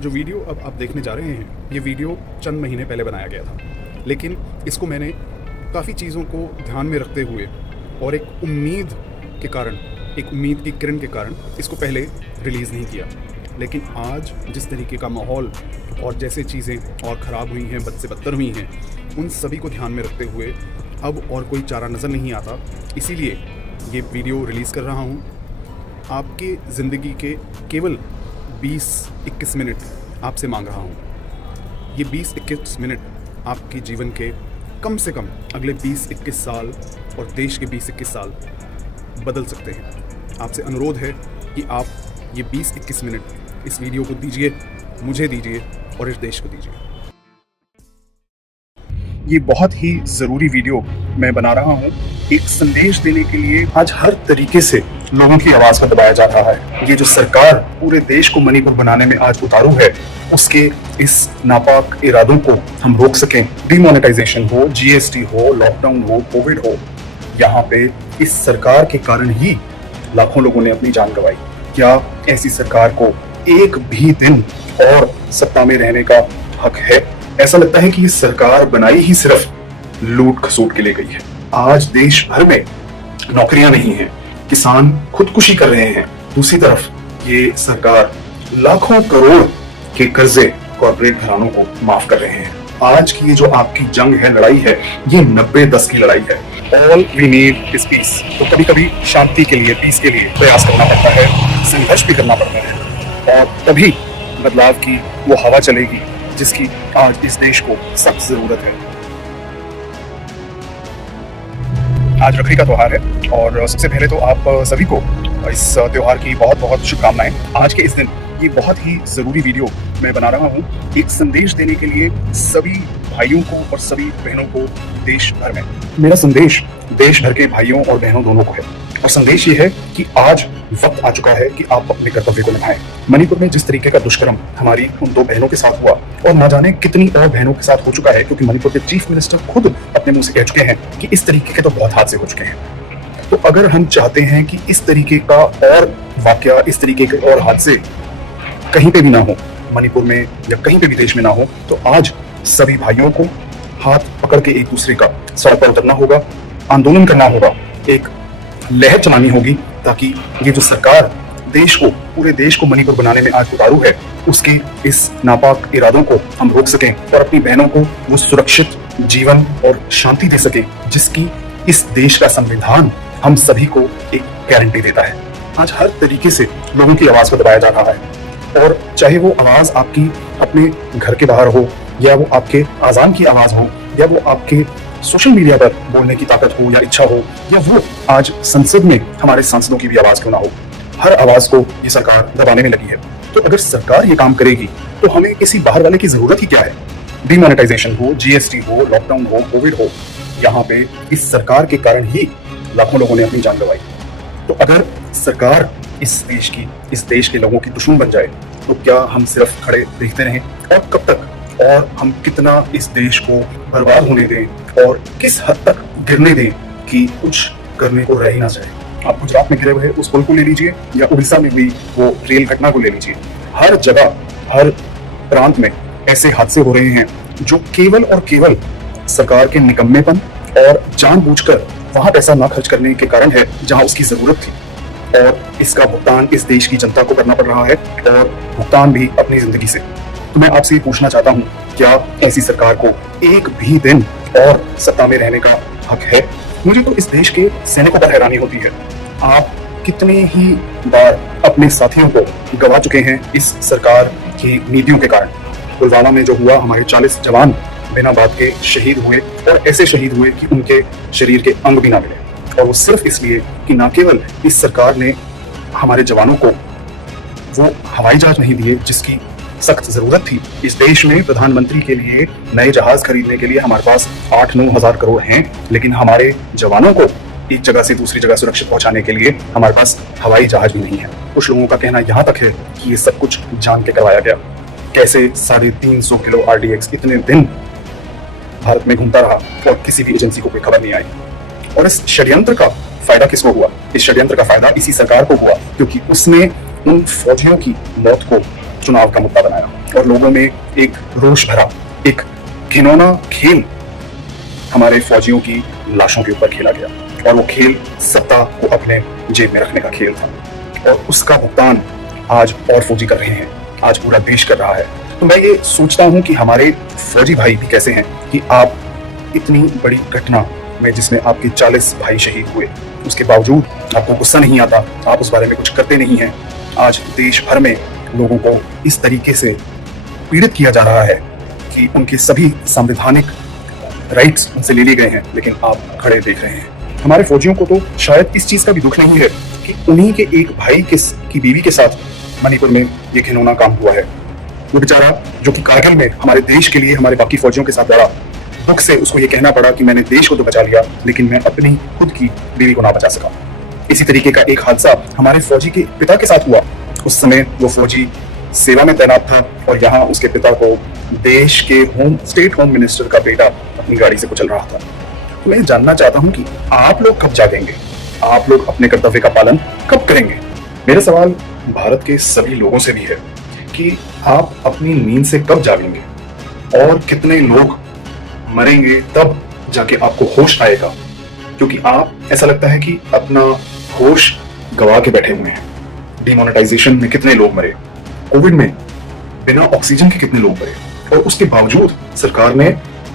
जो वीडियो अब आप देखने जा रहे हैं, ये वीडियो चंद महीने पहले बनाया गया था, लेकिन इसको मैंने काफ़ी चीज़ों को ध्यान में रखते हुए और एक उम्मीद के कारण, एक उम्मीद की किरण के कारण इसको पहले रिलीज़ नहीं किया। लेकिन आज जिस तरीके का माहौल और जैसे चीज़ें और ख़राब हुई हैं, बद से बदतर हुई हैं, उन सभी को ध्यान में रखते हुए अब और कोई चारा नज़र नहीं आता, इसीलिए ये वीडियो रिलीज़ कर रहा हूँ। आपके ज़िंदगी के केवल 20-21 मिनट आपसे मांग रहा हूँ। ये 20-21 मिनट आपके जीवन के कम से कम अगले 20-21 साल और देश के 20-21 साल बदल सकते हैं। आपसे अनुरोध है कि आप ये 20-21 मिनट इस वीडियो को दीजिए, मुझे दीजिए और इस देश को दीजिए। ये बहुत ही ज़रूरी वीडियो मैं बना रहा हूँ एक संदेश देने के लिए। आज हर तरीके से लोगों की आवाज़ को दबाया जा रहा है। ये जो सरकार पूरे देश को मणिपुर बनाने में आज उतारू है, उसके इस नापाक इरादों को हम रोक सकें। डिमोनेटाइजेशन हो, जीएसटी हो, लॉकडाउन हो, कोविड हो, यहाँ पे इस सरकार के कारण ही लाखों लोगों ने अपनी जान गंवाई। क्या ऐसी सरकार को एक भी दिन और सत्ता में रहने का हक है? ऐसा लगता है कि ये सरकार बनाई ही सिर्फ लूट खसूट के लिए गई है। आज देश भर में नौकरियां नहीं हैं, किसान खुदकुशी कर रहे हैं। दूसरी तरफ ये सरकार लाखों करोड़ के कर्जे कॉर्पोरेट घरानों को माफ कर रहे हैं। आज की ये जो आपकी जंग है, लड़ाई है, ये 90-10 की लड़ाई है। All we need is peace. तो कभी कभी शांति के लिए, पीस के लिए प्रयास करना पड़ता है, संघर्ष भी करना पड़ता है, और तभी बदलाव की वो हवा चलेगी जिसकी आज इस देश को सख्त जरूरत है। आज रखड़ी का त्योहार है और सबसे पहले तो आप सभी को इस त्योहार की बहुत बहुत शुभकामनाएं। आज के इस दिन ये बहुत ही जरूरी वीडियो मैं बना रहा हूँ एक संदेश देने के लिए सभी भाइयों को और सभी बहनों को देश भर में। मेरा संदेश देश भर के भाइयों और बहनों दोनों को है, और संदेश ये है कि आज वक्त आ चुका है कि आप अपने कर्तव्य को निभाएं। मणिपुर में जिस तरीके का दुष्कर्म हमारी उन 2 बहनों के साथ हुआ, और ना जाने कितनी और बहनों के साथ हो चुका है, क्योंकि मणिपुर के चीफ मिनिस्टर खुद अपने मुंह से कह चुके हैं कि इस तरीके के तो बहुत हादसे हो चुके हैं। तो अगर हम चाहते हैं कि इस तरीके का और वाकया, इस तरीके के और हादसे कहीं पे भी ना हो, मणिपुर में या कहीं पे भी देश में ना हो, तो आज सभी भाइयों को हाथ पकड़ के एक दूसरे का सड़क पर उतरना होगा, आंदोलन करना होगा, एक लहर चलानी होगी, ताकि ये जो सरकार देश को, पूरे देश को मणिपुर बनाने में आज उतारू है, उसके इस नापाक इरादों को हम रोक सकें और अपनी बहनों को वो सुरक्षित जीवन और शांति दे सकें जिसकी इस देश का संविधान हम सभी को एक गारंटी देता है। आज हर तरीके से लोगों की आवाज को दबाया जा रहा है, और चाहे वो आवाज आपकी अपने घर के बाहर हो, या वो आपके आजान की आवाज हो, या वो आपके सोशल मीडिया पर बोलने की ताकत हो या इच्छा हो, या वो आज संसद में हमारे सांसदों की भी आवाज क्यों ना हो, हर आवाज को ये सरकार दबाने में लगी है। तो अगर सरकार ये काम करेगी तो हमें किसी बाहर वाले की जरूरत ही क्या है? डिमोनेटाइजेशन हो, जीएसटी हो, लॉकडाउन हो, कोविड हो, यहाँ पे इस सरकार के कारण ही लाखों लोगों ने अपनी जान गंवाई। तो अगर सरकार इस देश के लोगों की दुश्मन बन जाए, तो क्या हम सिर्फ खड़े देखते रहें? और कब तक? और हम कितना इस देश को बर्बाद होने दें और किस हद तक गिरने दें कि कुछ करने को रह ही ना जाए? आप गुजरात में गिरे हुए उस पुल को ले लीजिए, या उड़ीसा में हुई वो रेल घटना को ले लीजिए। हर जगह, हर प्रांत में ऐसे हादसे हो रहे हैं जो केवल और केवल सरकार के निकम्मेपन और जानबूझकर वहां पैसा ना खर्च करने के कारण है जहां उसकी जरूरत थी, और इसका भुगतान इस देश की जनता को करना पड़ रहा है, और भुगतान भी अपनी जिंदगी से। तो मैं आपसे पूछना चाहता हूँ, क्या ऐसी सरकार को एक भी दिन और सत्ता में रहने का हक है? मुझे तो इस देश के सैनिकों पर हैरानी होती है। आप कितने ही बार अपने साथियों को गवा चुके हैं इस सरकार की नीतियों के कारण। पुलवामा में जो हुआ, हमारे 40 जवान बिना बात के शहीद हुए, और ऐसे शहीद हुए कि उनके शरीर के अंग भी ना मिले, और वो सिर्फ इसलिए कि न केवल इस सरकार ने हमारे जवानों को वो हवाई जहाज नहीं दिए जिसकी सख्त जरूरत थी। इस देश में प्रधानमंत्री के लिए नए जहाज खरीदने के लिए हमारे पास 8-9 हजार करोड़ हैं, लेकिन हमारे जवानों को एक जगह से दूसरी जगह सुरक्षित पहुंचाने के लिए हमारे पास हवाई जहाज भी नहीं है। कुछ लोगों का कहना यहाँ तक है कि ये सब कुछ जान के करवाया गया। कैसे 350 किलो RDX इतने दिन भारत में घूमता रहा और किसी भी एजेंसी को कोई खबर नहीं आई। और इस षड्यंत्र का फायदा किसको हुआ? इस षड्यंत्र का फायदा इसी सरकार को हुआ, क्योंकि उसने उन फौजियों की मौत को चुनाव का मुद्दा बनाया और लोगों में एक रोष भरा, एक घिनौना खेल हमारे फौजियों की लाशों के ऊपर खेला गया और वो खेल सत्ता को अपने जेब में रखने का खेल था और उसका भुगतान आज और फौजी कर रहे हैं, आज पूरा देश कर रहा है। तो मैं ये सोचता हूं कि हमारे फौजी भाई भी कैसे हैं कि आप इतनी बड़ी घटना में जिसमें आपके 40 भाई शहीद हुए, उसके बावजूद आपको गुस्सा नहीं आता, आप उस बारे में कुछ करते नहीं हैं। आज देश भर में लोगों को इस तरीके से पीड़ित किया जा रहा है कि उनके सभी संवैधानिक राइट्स उनसे ले लिए गए हैं, लेकिन आप खड़े देख रहे हैं। हमारे फौजियों को तो शायद इस चीज का भी दुख नहीं है कि उन्हीं के एक भाई की बीवी के साथ मणिपुर में ये घिनौना काम हुआ है। वो बेचारा जो कि कारगिल में हमारे देश के लिए हमारे बाकी फौजियों के साथ लड़ा, दुख से उसको ये कहना पड़ा कि मैंने देश को तो बचा लिया लेकिन मैं अपनी खुद की बीवी को ना बचा सका। इसी तरीके का एक हादसा हमारे फौजी के पिता के साथ हुआ। उस समय वो फौजी सेवा में तैनात था और यहाँ उसके पिता को देश के स्टेट होम मिनिस्टर का बेटा अपनी गाड़ी से कुचल रहा था। तो मैं जानना चाहता हूँ कि आप लोग कब जागेंगे, आप लोग अपने कर्तव्य का पालन कब करेंगे। मेरा सवाल भारत के सभी लोगों से भी है कि आप अपनी नींद से कब जागेंगे और कितने लोग मरेंगे तब जाके आपको होश आएगा, क्योंकि आप ऐसा लगता है कि अपना होश गवा के बैठे हुए हैं। डिमोनेटाइजेशन में कितने लोग मरे, कोविड में बिना ऑक्सीजन के कितने लोग मरे, और उसके बावजूद सरकार ने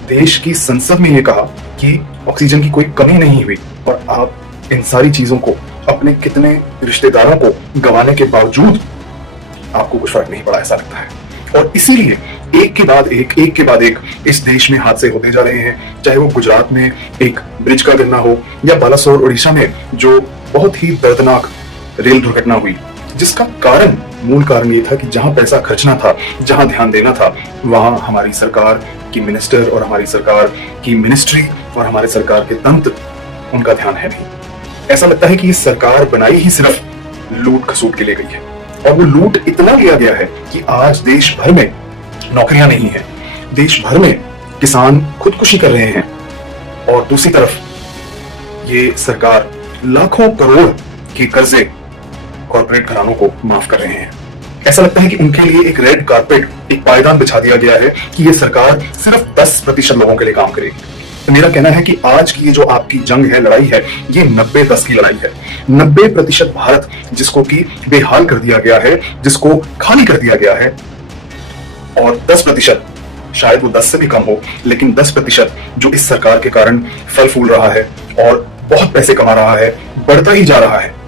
देश की संसद में यह कहा कि ऑक्सीजन की कोई कमी नहीं हुई, और आप इन सारी चीजों को अपने कितने रिश्तेदारों को गंवाने के बावजूद आपको कुछ फर्क नहीं पड़ा, ऐसा लगता है। और इसीलिए एक के बाद एक इस देश में हादसे होते जा रहे हैं, चाहे वो गुजरात में एक ब्रिज का गिरना हो या बालासोर उड़ीसा में जो बहुत ही दर्दनाक रेल दुर्घटना हुई, जिसका मूल कारण ये था कि जहां पैसा खर्चना था, जहां ध्यान देना था, वहां हमारी सरकार की मिनिस्टर और हमारी सरकार की मिनिस्ट्री और हमारे सरकार के तंत्र, उनका ध्यान है नहीं। ऐसा लगता है कि ये सरकार बनाई ही सिर्फ लूट खसूट के लिए गई है, और वो लूट इतना लिया गया है कि आज देश भर में नौकरियां नहीं है, देश भर में किसान खुदकुशी कर रहे हैं, और दूसरी तरफ ये सरकार लाखों करोड़ के कर्जे कॉर्पोरेट घरानों को माफ कर रहे हैं। ऐसा लगता है कि उनके लिए एक रेड कारपेट, एक पायदान बिछा दिया गया है कि ये सरकार सिर्फ 10% लोगों के लिए काम करेगी। तो मेरा कहना है कि आज की ये जो आपकी जंग है, लड़ाई है, ये 90-10 की लड़ाई है। 90% भारत जिसको कि बेहाल कर दिया गया है, जिसको खाली कर दिया गया है, और 10%, शायद वो 10 से भी कम हो, लेकिन 10% जो इस सरकार के कारण फल फूल रहा है और बहुत पैसे कमा रहा है, बढ़ता ही जा रहा है।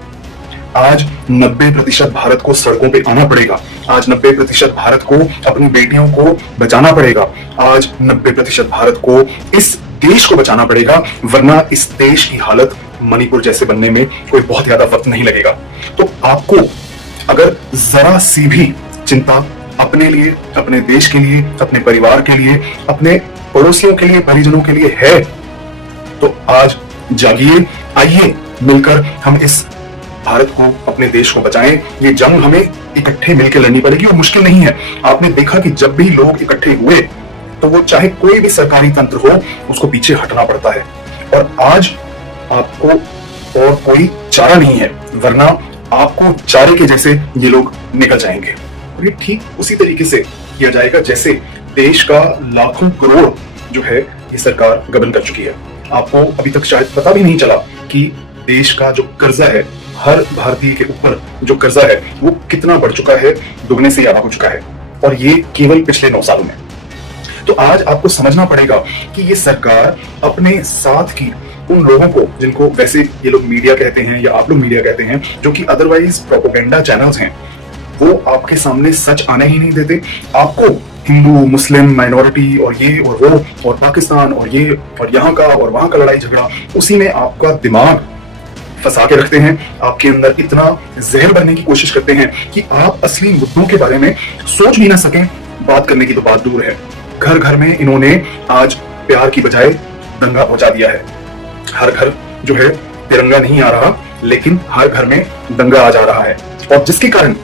आज 90% भारत को सड़कों पे आना पड़ेगा, आज 90% भारत को अपनी बेटियों को बचाना पड़ेगा, आज 90% भारत को इस देश को बचाना पड़ेगा, वरना इस देश की हालत मणिपुर जैसे बनने में कोई बहुत ज्यादा वक्त नहीं लगेगा। तो आपको अगर जरा सी भी चिंता अपने लिए, अपने देश के लिए, अपने परिवार के लिए, अपने पड़ोसियों के लिए, परिजनों के लिए है, तो आज जागिए, आइए मिलकर हम इस भारत को, अपने देश को बचाएं। ये जंग हमें इकट्ठे मिलकर लड़नी पड़ेगी, और मुश्किल नहीं है। आपने देखा कि जब भी लोग इकट्ठे हुए तो वो चाहे कोई भी सरकारी तंत्र हो, उसको पीछे हटना पड़ता है, और आज आपको और कोई चारा नहीं है, वरना आपको चारे के जैसे ये लोग निकल जाएंगे। और ये ठीक उसी तरीके से किया जाएगा जैसे देश का लाखों करोड़ जो है ये सरकार गबन कर चुकी है। आपको अभी तक शायद पता भी नहीं चला कि देश का जो कर्जा है, हर भारतीय के ऊपर जो कर्जा है वो कितना बढ़ चुका है, दुगने से ज्यादा हो चुका है, और ये केवल पिछले 9 सालों में। तो आज आपको समझना पड़ेगा कि ये सरकार अपने साथ की उन लोगों को, जिनको वैसे ये लोग मीडिया कहते हैं या आप लोग मीडिया कहते हैं, जो कि अदरवाइज प्रोपेगेंडा चैनल्स हैं, वो आपके सामने सच आने ही नहीं देते। आपको हिंदू, मुस्लिम, माइनॉरिटी और ये और वो और पाकिस्तान और ये और यहाँ का और वहां का लड़ाई झगड़ा, उसी में आपका दिमाग फंसा के रखते हैं। आपके अंदर इतना जहर भरने की कोशिश करते हैं कि आप असली मुद्दों के बारे में सोच भी ना सकें। बात करने की तो बात दूर है। घर घर में इन्होंने आज प्यार की बजाय दंगा पहुंचा दिया है। हर घर जो है तिरंगा नहीं आ रहा, लेकिन हर घर में दंगा आ जा रहा है, और जिसके कारण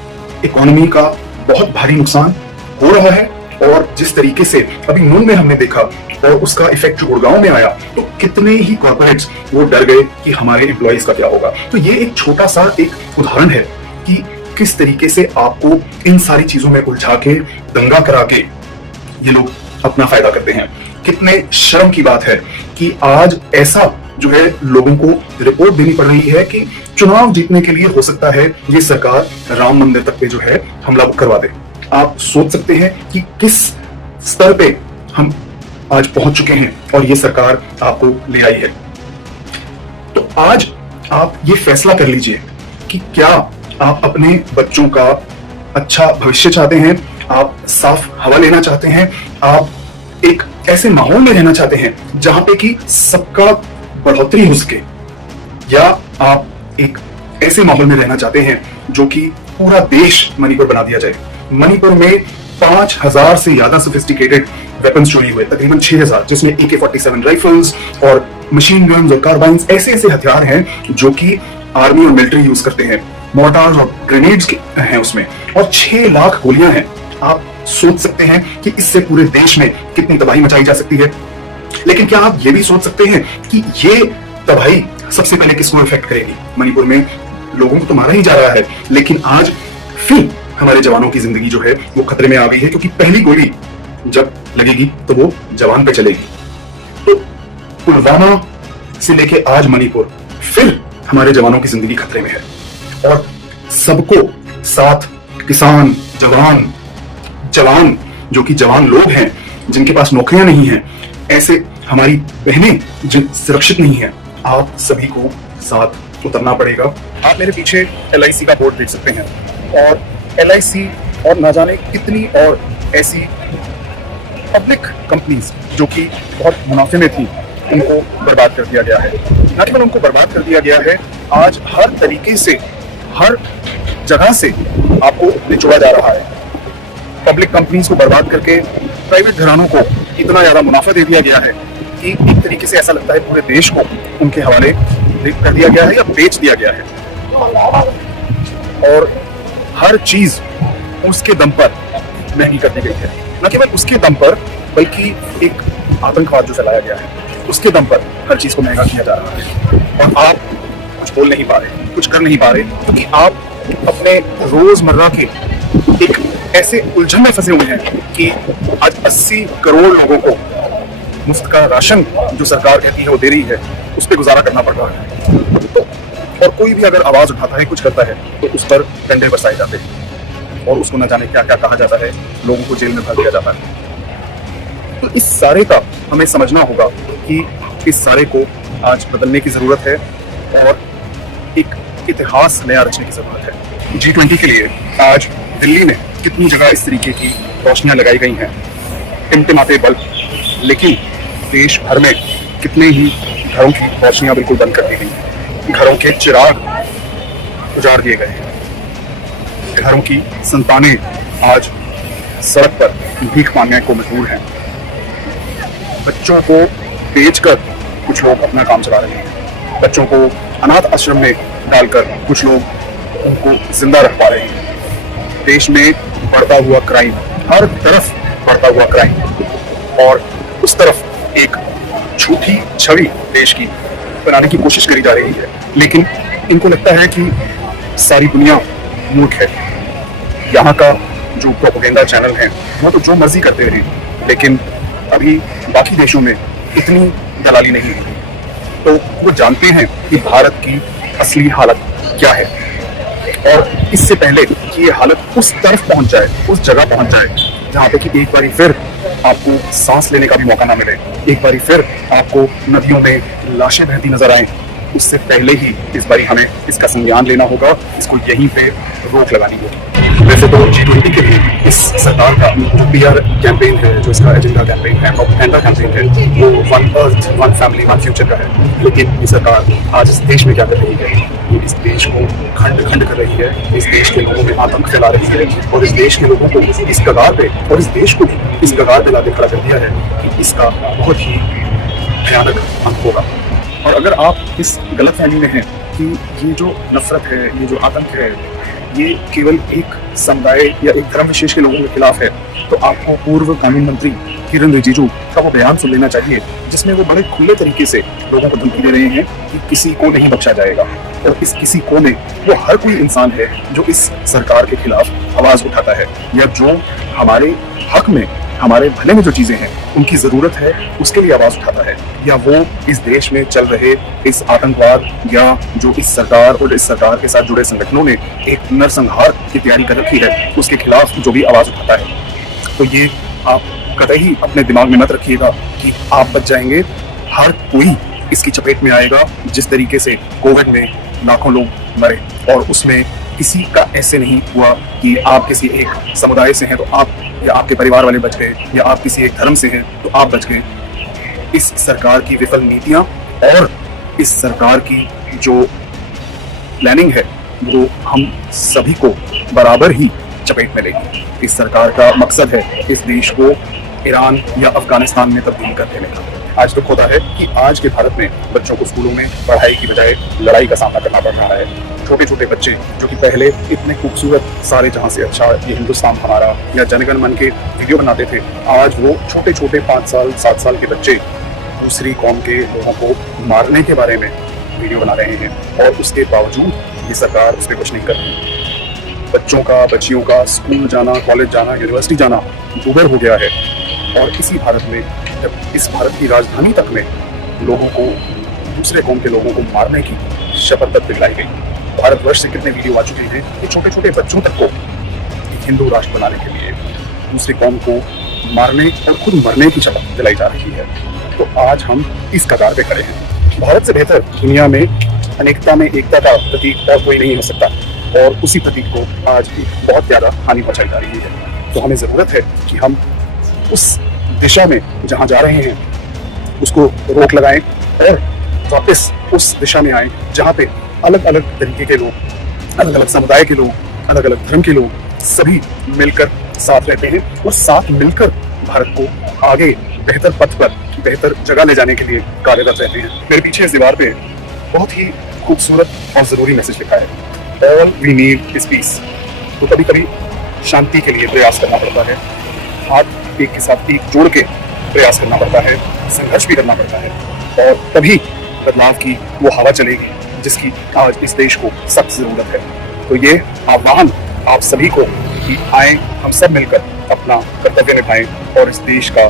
इकोनॉमी का बहुत भारी नुकसान हो रहा है। और जिस तरीके से अभी नून में हमने देखा और उसका इफेक्ट जो गुड़गांव में आया, तो कितने ही कॉर्पोरेट्स वो डर गए कि हमारे एम्प्लॉइज का क्या होगा। तो ये एक छोटा सा एक उदाहरण है कि किस तरीके से आपको इन सारी चीजों में उलझा के, दंगा करा के ये लोग अपना फायदा करते हैं। कितने शर्म की बात है कि आज ऐसा जो है लोगों को रिपोर्ट देनी पड़ रही है कि चुनाव जीतने के लिए हो सकता है ये सरकार राम मंदिर तक पे जो है हमला करवा दे। आप सोच सकते हैं कि किस स्तर पे हम आज पहुंच चुके हैं और ये सरकार आपको ले आई है। तो आज आप ये फैसला कर लीजिए कि क्या आप अपने बच्चों का अच्छा भविष्य चाहते हैं, आप साफ हवा लेना चाहते हैं, आप एक ऐसे माहौल में रहना चाहते हैं जहां पे कि सबका बढ़ोतरी हो सके, या आप एक ऐसे माहौल में रहना चाहते हैं जो कि पूरा देश मणिपुर बना दिया जाए। मणिपुर में 5000 से ज्यादा सोफिस्टिकेटेड वेपन्स चोरी हुए, तकरीबन 6000, जिसमें AK-47 राइफल्स और मशीन गन्स और कार्बाइन्स ऐसे ऐसे हथियार हैं जो कि आर्मी और मिलिट्री यूज करते हैं। मोर्टार्स और ग्रेनेड्स हैं उसमें, और 6 लाख गोलियां हैं। आप सोच सकते हैं कि इससे पूरे देश में कितनी तबाही मचाई जा सकती है। लेकिन क्या आप ये भी सोच सकते हैं कि ये तबाही सबसे पहले किसको इफेक्ट करेगी? मणिपुर में लोगों को तो मारा ही जा रहा है, लेकिन आज फिर हमारे जवानों की जिंदगी जो है वो खतरे में आ गई है, क्योंकि पहली गोली जब लगेगी तो वो जवान पे चलेगी। तो पुलवामा से लेके आज मणिपुर, फिर हमारे जवानों की जिंदगी खतरे में है। और सबको साथ, किसान, जवान जो कि जवान लोग हैं जिनके पास नौकरियां नहीं हैं, ऐसे हमारी बहनें जो सुरक्षित नहीं है, आप सभी को साथ उतरना पड़ेगा। आप मेरे पीछे LIC का बोर्ड देख सकते हैं, और LIC और ना जाने कितनी और ऐसी पब्लिक कंपनीज जो कि बहुत मुनाफे में थी, उनको बर्बाद कर दिया गया है। न केवल उनको बर्बाद कर दिया गया है, आज हर तरीके से, हर जगह से आपको निचोड़ा जा रहा है। पब्लिक कंपनीज को बर्बाद करके प्राइवेट घरानों को इतना ज्यादा मुनाफा दे दिया गया है कि एक तरीके से ऐसा लगता है पूरे देश को उनके हवाले कर दिया गया है या बेच दिया गया है। और हर चीज उसके दम पर महंगी कर दी गई है। न केवल उसके दम पर, बल्कि एक आतंकवाद जो फैलाया गया है उसके दम पर हर चीज को महंगा किया जा रहा है। और आप कुछ बोल नहीं पा रहे, कुछ कर नहीं पा रहे, क्योंकि आप अपने रोजमर्रा के एक ऐसे उलझन में फंसे हुए हैं कि आज 80 करोड़ लोगों को मुफ्त का राशन जो सरकार कहती है वो दे रही है, उस पर गुजारा करना पड़ रहा है। और कोई भी अगर आवाज उठाता है, कुछ करता है, तो उस पर डंडे बरसाए जाते हैं और उसको न जाने क्या क्या कहा जाता है, लोगों को जेल में भर दिया जाता है। तो इस सारे का हमें समझना होगा कि इस सारे को आज बदलने की जरूरत है और एक इतिहास नया रचने की जरूरत है। G20 के लिए आज दिल्ली में कितनी जगह इस तरीके की रोशनियां लगाई गई हैं, टिमटिमाते बल्ब, लेकिन देश भर में कितने ही घरों की रोशनियां बिल्कुल बंद कर दी गई, घरों के चिराग उजाड़ दिए गए, घरों की संतानें आज सड़क पर भीख मांगने को मजबूर हैं, बच्चों को बेचकर कुछ लोग अपना काम चला रहे हैं, बच्चों को अनाथ आश्रम में डालकर कुछ लोग उनको जिंदा रख पा रहे हैं। देश में बढ़ता हुआ क्राइम, हर तरफ बढ़ता हुआ क्राइम, और उस तरफ एक झूठी छवि देश की बनाने की कोशिश करी जा रही है। लेकिन इनको लगता है कि सारी दुनिया मूर्ख है, यहाँ का जो प्रोपेगेंडा चैनल है वो तो जो मर्जी करते रहे, लेकिन अभी बाकी देशों में इतनी दलाली नहीं है। तो वो जानते हैं कि भारत की असली हालत क्या है, और इससे पहले कि ये हालत उस तरफ पहुंच जाए, उस जगह पहुंच जाए जहाँ पे कि एक बारी फिर आपको सांस लेने का भी मौका ना मिले, एक बारी फिर आपको नदियों में लाशें बहती नजर आए, उससे पहले ही इस बारी हमें इसका संज्ञान लेना होगा, इसको यहीं पे रोक लगानी होगी। वैसे तो G20 के लिए इस सरकार का जो PR कैंपेन है, जो इसका एजेंडा कैंपेन है, प्रोपेगेंडा कैंपेन है, वो one earth, one family, one future का है। लेकिन ये सरकार आज इस देश में क्या कर रही है? ये इस देश को खंड खंड कर रही है, इस देश के लोगों में आतंक फैला रही है, और इस देश के लोगों को इस कगार पे, और इस देश को भी इस कगार पे लाके खड़ा कर दिया है कि इसका बहुत ही भयानक अंत होगा। और अगर आप इस गलतफहमी में हैं कि ये जो नफरत है, ये जो आतंक है, ये केवल एक समुदाय या एक धर्म विशेष के लोगों के खिलाफ है, तो आपको पूर्व कानून मंत्री किरण रिजिजू का वो बयान सुन लेना चाहिए, जिसमें वो बड़े खुले तरीके से लोगों को धमकी दे रहे हैं कि किसी को नहीं बख्शा जाएगा। और इस किसी को में वो हर कोई इंसान है जो इस सरकार के खिलाफ आवाज उठाता है, या जो हमारे हक में, हमारे भले में जो चीजें हैं उनकी जरूरत है उसके लिए आवाज उठाता है, या वो इस देश में चल रहे इस आतंकवाद या जो इस सरकार और इस सरकार के साथ जुड़े संगठनों ने एक नरसंहार की तैयारी कर रखी है उसके खिलाफ जो भी आवाज उठाता है। तो ये आप कतई अपने दिमाग में मत रखिएगा कि आप बच जाएंगे, हर कोई इसकी चपेट में आएगा। जिस तरीके से कोविड में लाखों लोग मरे और उसमें किसी का ऐसे नहीं हुआ कि आप किसी एक समुदाय से हैं तो आप या आपके परिवार वाले बच गए, या आप किसी एक धर्म से हैं तो आप बच गए। इस सरकार की विफल नीतियां और इस सरकार की जो प्लानिंग है वो हम सभी को बराबर ही चपेट में लेगी। इस सरकार का मकसद है इस देश को ईरान या अफगानिस्तान में तब्दील कर देने का। आज दुख होता है कि आज के भारत में बच्चों को स्कूलों में पढ़ाई की बजाय लड़ाई का सामना करना पड़ रहा है। छोटे छोटे बच्चे जो कि पहले इतने खूबसूरत सारे जहां से अच्छा ये हिंदुस्तान हमारा या जनगण मन के वीडियो बनाते थे, आज वो छोटे छोटे 5 साल 7 साल के बच्चे दूसरी कौम के लोगों को मारने के बारे में वीडियो बना रहे हैं, और उसके बावजूद ये सरकार उस पर कुछ नहीं कर रही। बच्चों का, बच्चियों का स्कूल जाना, कॉलेज जाना, यूनिवर्सिटी जाना दूभर हो गया है। और इसी भारत में, इस भारत की राजधानी तक में लोगों को, दूसरे कौम के लोगों को मारने की शपथ तक दिलाई गई। भारतवर्ष से कितने वीडियो आ चुके हैं कि छोटे छोटे बच्चों तक को एक हिंदू राष्ट्र बनाने के लिए दूसरी कौम को मारने और खुद मरने की शपथ दिलाई जा रही है। तो आज हम इस कतार पे खड़े हैं। भारत से बेहतर दुनिया में अनेकता में एकता का प्रतीक और कोई नहीं हो सकता, और उसी प्रतीक को आज बहुत ज्यादा हानि पहुंचाई जा रही है। तो हमें जरूरत है कि हम उस दिशा में जहां जा रहे हैं उसको रोक लगाएं और वापस उस दिशा में आए जहां पे अलग अलग तरीके के लोग, अलग अलग समुदाय के लोग, अलग अलग धर्म के लोग सभी मिलकर साथ रहते हैं और साथ मिलकर भारत को आगे बेहतर पथ पर, बेहतर जगह ले जाने के लिए कार्यरत रहते हैं। मेरे पीछे इस दीवार पे बहुत ही खूबसूरत और जरूरी मैसेज लिखा है, all we need is peace. तो कभी कभी शांति के लिए प्रयास करना पड़ता है, हाथ एक के साथ एक जोड़ के प्रयास करना पड़ता है, संघर्ष भी करना पड़ता है, और तभी बदलाव की वो हवा चलेगी जिसकी आज इस देश को सख्त जरूरत है। तो ये आह्वान आप सभी को कि आए, हम सब मिलकर अपना कर्तव्य निभाएं और इस देश का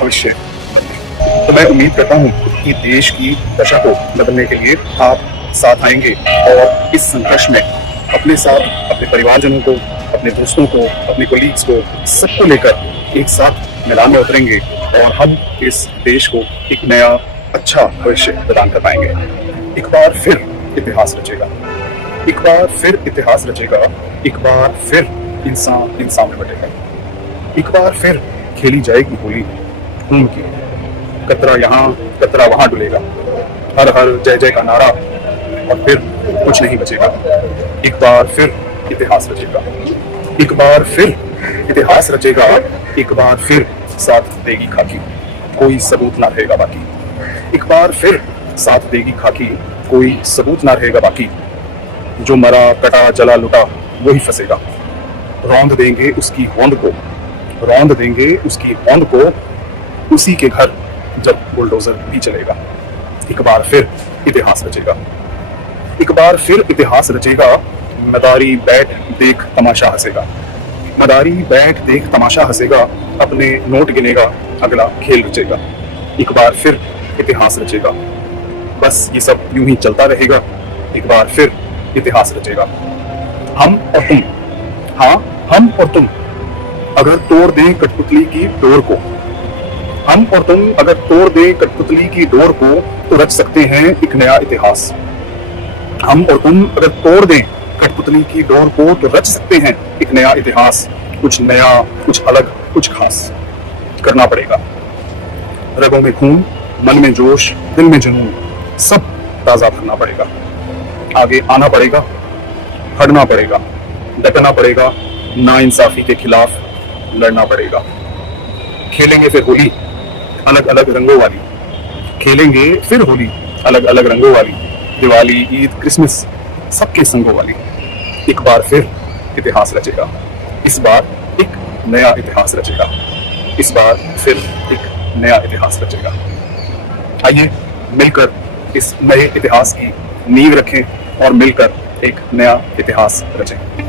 भविष्य बदलें। तो मैं उम्मीद करता हूँ कि देश की दशा को बदलने के लिए आप साथ आएंगे और इस संघर्ष में अपने साथ, अपने परिवारजनों को, अपने दोस्तों को, अपने कोलीग्स को, सबको लेकर एक साथ मैदान में उतरेंगे और हम इस देश को एक नया अच्छा भविष्य प्रदान कर पाएंगे। एक बार फिर इतिहास रचेगा, एक बार फिर इतिहास रचेगा, एक बार फिर इंसान इंसान में बटेगा, एक बार फिर खेली जाएगी होली खून की, कतरा यहाँ कतरा वहां डुलेगा, हर हर जय जय का नारा, और फिर कुछ नहीं बचेगा। एक बार फिर इतिहास रचेगा, एक बार फिर इतिहास रचेगा, एक बार फिर साथ देगी खाकी, कोई सबूत ना रहेगा बाकी। एक बार फिर साथ देगी खाकी, कोई सबूत ना रहेगा बाकी। जो मरा कटा जला लुटा वही फंसेगा, रौंद देंगे उसकी होंद को, रौंद देंगे उसकी होंद को, उसी के घर जब बुलडोजर भी चलेगा। एक बार फिर इतिहास रचेगा, एक बार फिर इतिहास रचेगा, मदारी बैठ देख तमाशा हंसेगा, मदारी बैठ देख तमाशा हंसेगा, अपने नोट गिनेगा अगला खेल रचेगा। एक बार फिर इतिहास रचेगा, बस ये सब यूं ही चलता रहेगा। एक बार फिर इतिहास रचेगा। हम और तुम, हाँ हम और तुम अगर तोड़ दें कठपुतली की डोर को, हम और तुम अगर तोड़ दें कठपुतली की डोर को, तो रच सकते हैं एक नया इतिहास। हम और तुम अगर तोड़ दें कठपुतली की डोर को, तो रच सकते हैं एक नया इतिहास। कुछ नया, कुछ अलग, कुछ खास करना पड़ेगा। रगों में खून, मन में जोश, दिल में जुनून, सब ताजा भरना पड़ेगा। आगे आना पड़ेगा, हटना पड़ेगा, डटना पड़ेगा, नाइंसाफी के खिलाफ लड़ना पड़ेगा। खेलेंगे फिर होली अलग अलग रंगों वाली, खेलेंगे फिर होली अलग अलग रंगों वाली, दिवाली, ईद, क्रिसमस सबके संगों वाली। एक बार फिर इतिहास रचेगा, इस बार एक नया इतिहास रचेगा, इस बार फिर एक नया इतिहास रचेगा। आइए मिलकर इस नए इतिहास की नींव रखें और मिलकर एक नया इतिहास रचें।